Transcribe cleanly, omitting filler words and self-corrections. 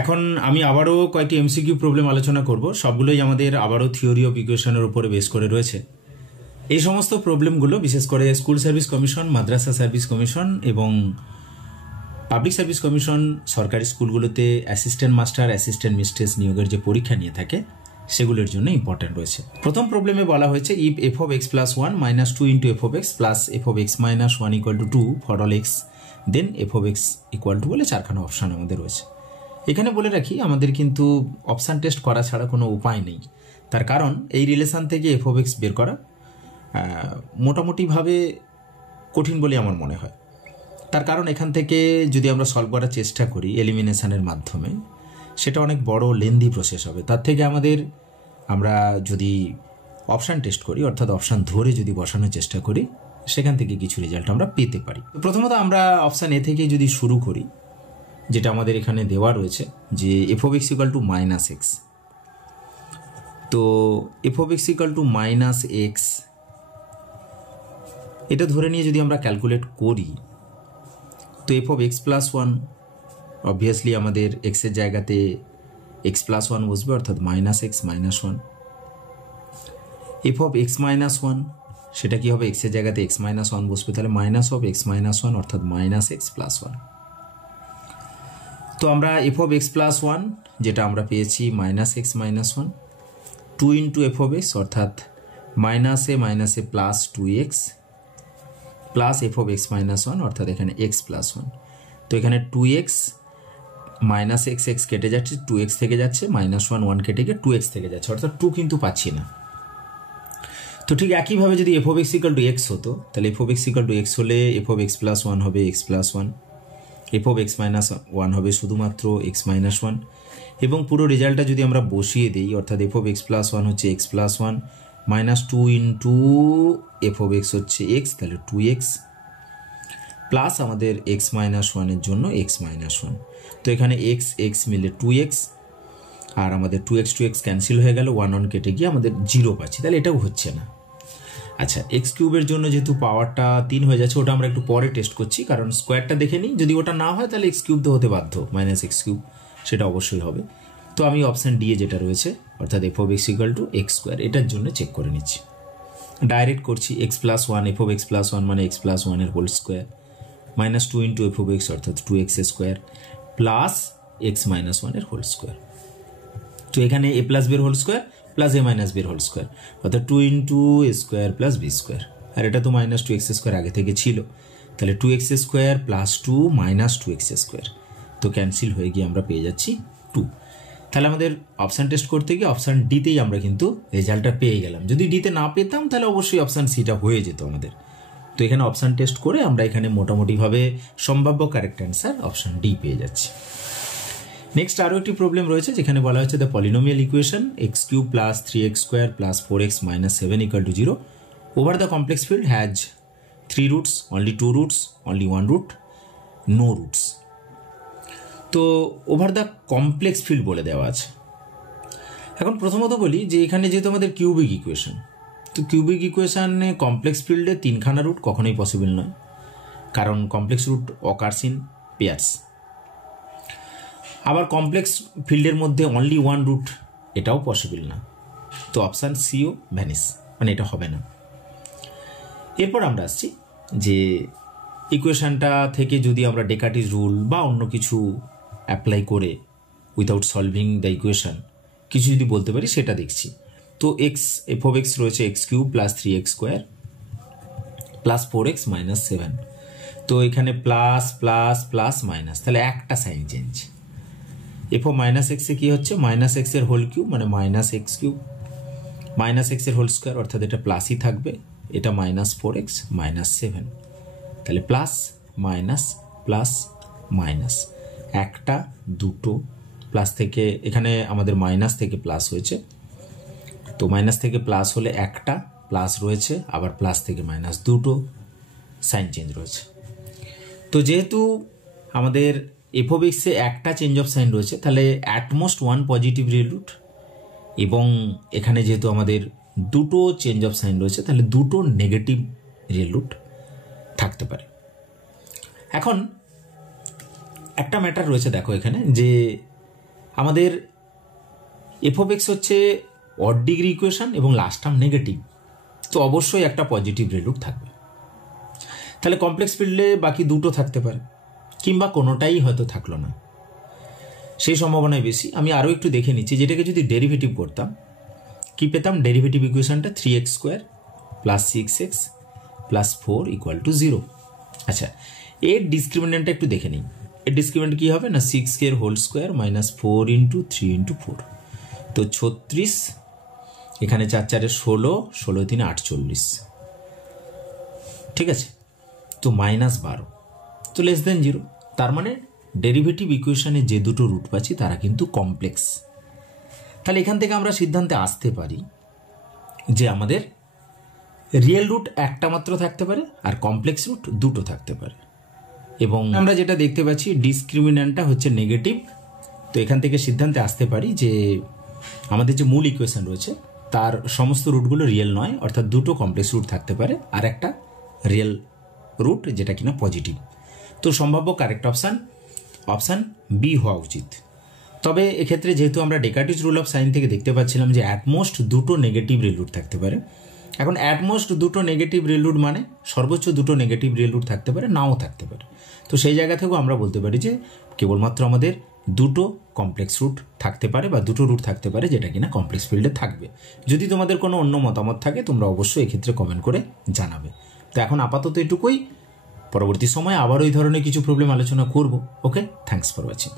এখন আমি আবারও কয়েকটি এমসিকিউ প্রবলেম আলোচনা করব, সবগুলোই আমাদের আবারও থিওরি অফ ইকুয়েশনের উপরে বেস করে রয়েছে। এই সমস্ত প্রবলেমগুলো বিশেষ করে স্কুল সার্ভিস কমিশন, মাদ্রাসা সার্ভিস কমিশন এবং পাবলিক সার্ভিস কমিশন সরকারি স্কুলগুলোতে অ্যাসিস্ট্যান্ট মাস্টার, অ্যাসিস্ট্যান্ট মিস্ট্রেস নিয়োগের যে পরীক্ষা নিয়ে থাকে সেগুলোর জন্য ইম্পর্টেন্ট রয়েছে। প্রথম প্রবলেমে বলা হয়েছে if f of x plus one minus two into F of x plus f of x minus one equal to two for all x then f of x equal to বলে চারখানা option আমাদের রয়েছে। এখানে বলে রাখি আমাদের কিন্তু option test করা ছাড়া কোনো উপায় নেই, তার কারণ এই রিলেশান থেকে এফ অফ এক্স বের করা মোটামুটিভাবে কঠিন বলে আমার মনে হয়। তার কারণ এখান থেকে যদি আমরা সলভ করার চেষ্টা করি এলিমিনেশনের মাধ্যমে, সেটা অনেক বড় লেন্দি প্রসেস হবে। তার থেকে আমরা যদি অপশান টেস্ট করি, অর্থাৎ অপশান ধরে যদি বসানোর চেষ্টা করি, সেখান থেকে কিছু রেজাল্ট আমরা পেতে পারি। প্রথমত আমরা অপশান এ থেকে যদি শুরু করি, যেটা আমাদের এখানে দেওয়া রয়েছে যে F of x equal to minus X. তো F of x equal to minus X এটা ধরে নিয়ে যদি আমরা ক্যালকুলেট করি, তো F of x plus one obviously আমাদের এক্সের জায়গাতে এক্স প্লাস ওয়ান বসবে, অর্থাৎ minus x minus one. F of x minus one সেটা কি হবে, এক্সের জায়গাতে এক্স মাইনাস ওয়ান বসবে, তাহলে minus of x minus one অর্থাৎ মাইনাস এক্স প্লাস ওয়ান। তো আমরা f of x plus one যেটা আমরা পেয়েছি minus x minus one, two into F of x অর্থাৎ মাইনাসে plus two x plus f of x minus one অর্থাৎ এখানে এক্স প্লাস ওয়ান। তো এখানে two x minus x x কেটে যাচ্ছে, টু এক্স থেকে যাচ্ছে, মাইনাস ওয়ান ওয়ান কেটে গিয়ে টু এক্স থেকে যাচ্ছে, অর্থাৎ টু কিন্তু পাচ্ছি না। তো ঠিক একইভাবে যদি F of x equal to X হতো, তাহলে F of x equal to X হলে F of x plus one হবে X plus one, F of x minus one হবে শুধুমাত্র এক্স মাইনাস ওয়ান, এবং পুরো রেজাল্টটা যদি আমরা বসিয়ে দিই, অর্থাৎ F of x plus one হচ্ছে X plus one minus two into F of X হচ্ছে এক্স, তাহলে টু এক্স প্লাস আমাদের এক্স মাইনাস ওয়ানের জন্য এক্স মাইনাস ওয়ান। তো এখানে এক্স এক্স মিলে টু এক্স, আর আমাদের টু এক্স ক্যান্সেল হয়ে গেল, ওয়ান ওয়ান কেটে গিয়ে আমাদের জিরো পাচ্ছি, তাহলে এটাও হচ্ছে না। আচ্ছা, এক্স কিউবের জন্য যেহেতু পাওয়ারটা 3 হয়ে যাচ্ছে, ওটা আমরা একটু পরে টেস্ট করছি, কারণ স্কোয়ারটা দেখে নিই, যদি ওটা না হয় তাহলে এক্স কিউব তো হতে বাধ্য, মাইনাস এক্স কিউব সেটা অবশ্যই হবে। তো আমি অপশান ডি যেটা রয়েছে অর্থাৎ F of x equal to x square, এটার জন্য চেক করে নিচ্ছি। ডাইরেক্ট করছি, X plus one, F of x plus one মানে এক্স প্লাস ওয়ানের whole square minus two into F of x অর্থাৎ two x square plus X minus ওয়ানের whole square. তো এখানে এ প্লাস বির whole square plus A minus বির whole square অর্থাৎ two into A square plus B square, আর এটা তো minus two x square আগে থেকে ছিল, তাহলে two x square plus two minus two x square, তো ক্যান্সেল হয়ে গিয়ে আমরা পেয়ে যাচ্ছি টু। তাহলে আমাদের অপশান টেস্ট করতে গিয়ে অপশান ডিতেই আমরা কিন্তু রেজাল্টটা পেয়ে গেলাম। যদি ডিতে না পেতাম তাহলে অবশ্যই অপশান সিটা হয়ে যেত আমাদের। তো এখানে অপশান টেস্ট করে আমরা এখানে মোটামুটিভাবে সম্ভাব্য কারেক্ট অ্যান্সার অপশান ডি পেয়ে যাচ্ছি। নেক্সট আরও একটি প্রবলেম রয়েছে যেখানে বলা হচ্ছে the polynomial equation x cube plus three x square plus four x minus seven equal to zero over the complex field has three roots, only two roots, only one root, no roots. তো over the complex field বলে দেওয়া আছে। এখন প্রথমত বলি যে এখানে যেহেতু আমাদের কিউবিক ইকুয়েশন, তো কিউবিক ইকুয়েশানে কমপ্লেক্স ফিল্ডে তিনখানা রুট কখনোই পসিবল নয়, কারণ complex root occurs in pairs. আবার কমপ্লেক্স ফিল্ডের মধ্যে অনলি ওয়ান রুট এটাও পসিবল না, তো অপশান সিও ভ্যানিস, মানে এটা হবে না। এরপর আমরা আসছি যে ইকুয়েশানটা থেকে যদি আমরা ডেকার্টিস রুল বা অন্য কিছু অ্যাপ্লাই করে উইথাউট সলভিং দ্য ইকুয়েশান কিছু যদি বলতে পারি সেটা দেখছি। তো এক্স এফ অফ এক্স রয়েছে x cube plus three x square plus four x minus seven. তো এখানে প্লাস প্লাস প্লাস মাইনাস, তাহলে একটা sign change. F of minus এক্সে কী হচ্ছে, মাইনাস এক্সের হোল কিউব মানে মাইনাস এক্স কিউব, মাইনাস এক্সের হোল স্কোয়ার অর্থাৎ এটা প্লাসই থাকবে, এটা minus four x minus seven, তাহলে প্লাস মাইনাস প্লাস মাইনাস, একটা দুটো প্লাস থেকে এখানে আমাদের মাইনাস থেকে প্লাস হয়েছে, তো মাইনাস থেকে প্লাস হলে একটা প্লাস রয়েছে, আবার প্লাস থেকে মাইনাস দুটো, সাইন চেঞ্জ রয়েছে। তো যেহেতু আমাদের এফ অফ এক্সে একটা চেঞ্জ অফ সাইন রয়েছে, তাহলে at most one positive real root, এবং এখানে যেহেতু আমাদের দুটো চেঞ্জ অফ সাইন রয়েছে তাহলে দুটো নেগেটিভ রিয়েল রুট থাকতে পারে। এখন একটা ম্যাটার রয়েছে দেখো এখানে, যে আমাদের এফ অফ এক্স হচ্ছে অড ডিগ্রি ইকুয়েশন এবং লাস্ট টার্ম নেগেটিভ, তো অবশ্যই একটা পজিটিভ রিয়েল রুট থাকবে। তাহলে কমপ্লেক্স ফিল্ডে বাকি দুটো থাকতে পারে কিংবা কোনোটাই হয়তো থাকলো না, সেই সম্ভাবনাই বেশি। আমি আরও একটু দেখে নিচ্ছি, যেটাকে যদি ডেরিভেটিভ করতাম কি পেতাম, ডেরিভেটিভ ইকুয়েশনটা 3x square plus 6x plus 4 equal to 0। আচ্ছা, এর ডিসক্রিমিনেন্টটা একটু দেখে নিই। এর ডিসক্রিমিনেন্ট কী হবে না, 6k এর whole square minus 4 into 3 into 4, তো 36, এখানে 4 4 16, 16 3 48, ঠিক আছে, তো -12, তো লেস দেন 0। তার মানে ডেরিভেটিভ ইকুয়েশনে যে দুটো রুট পাচ্ছি তারা কিন্তু কমপ্লেক্স। তাহলে এখান থেকে আমরা সিদ্ধান্তে আসতে পারি যে আমাদের রিয়েল রুট একটা মাত্র থাকতে পারে আর কমপ্লেক্স রুট দুটো থাকতে পারে। এবং আমরা যেটা দেখতে পাচ্ছি ডিসক্রিমিন্যান্টটা হচ্ছে নেগেটিভ, তো এখান থেকে সিদ্ধান্তে আসতে পারি যে আমাদের যে মূল ইকুয়েশন রয়েছে তার সমস্ত রুটগুলো রিয়েল নয়, অর্থাৎ দুটো কমপ্লেক্স রুট থাকতে পারে আর একটা রিয়েল রুট যেটা কিনা পজিটিভ। তো সম্ভাব্য কারেক্ট অপশান বি হওয়া উচিত। তবে এক্ষেত্রে যেহেতু আমরা ডেকার্টিস রুল অফ সাইন থেকে দেখতে পাচ্ছিলাম যে অ্যাটমোস্ট দুটো নেগেটিভ রিয়েল রুট থাকতে পারে, এখন অ্যাটমোস্ট দুটো নেগেটিভ রিয়েল রুট মানে সর্বোচ্চ দুটো নেগেটিভ রিয়েল রুট থাকতে পারে, নাও থাকতে পারে। তো সেই জায়গা থেকেও আমরা বলতে পারি যে কেবলমাত্র আমাদের দুটো কমপ্লেক্স রুট থাকতে পারে বা দুটো রুট থাকতে পারে যেটা কিনা কমপ্লেক্স ফিল্ডে থাকবে। যদি তোমাদের কোনো অন্য মতামত থাকে তোমরা অবশ্যই এক্ষেত্রে কমেন্ট করে জানাবে। তো এখন আপাতত এটুকুই, পরবর্তী সময়ে আবার ওই ধরনের কিছু প্রবলেম আলোচনা করব। ওকে, থ্যাঙ্কস ফর ওয়াচিং।